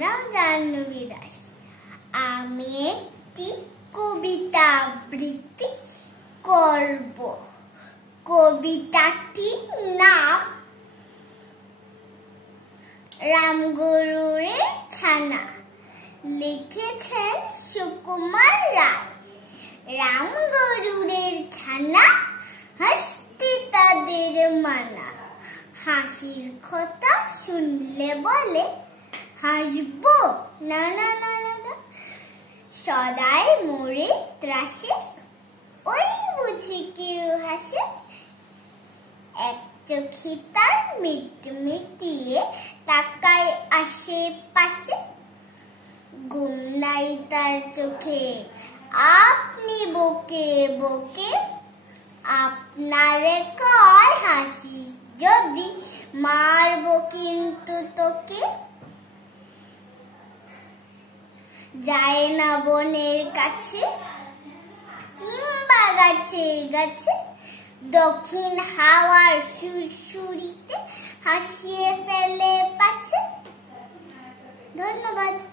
নাম জাহ্নবী দাস। আমি একটি কবিতা আবৃত্তি করব। কবিতাটির নাম রামগরুরের ছানা। লিখেছেন সুকুমার রায়। রামগরুরের ছানা, হাসতে তাদের মানা। হাসির কথা শুনলে বলে, হাসবো না না না না না। সদাই মোরে ত্রাসে, ওই বুঝি কেউ হাসে। এক চোখে তার মিটমিটিয়ে তাকায় আশেপাশে। ঘুম নাই তার চোখে, আপনি বকে বকে। আপনারে কয় হাসি যদি, মারবো কিন্তু তোকে। যায় না বনের কাছে কিংবা গাছে গাছে, দক্ষিণ হাওয়ার সুরসুরিতে হাসিয়ে ফেলে পাছে। ধন্যবাদ।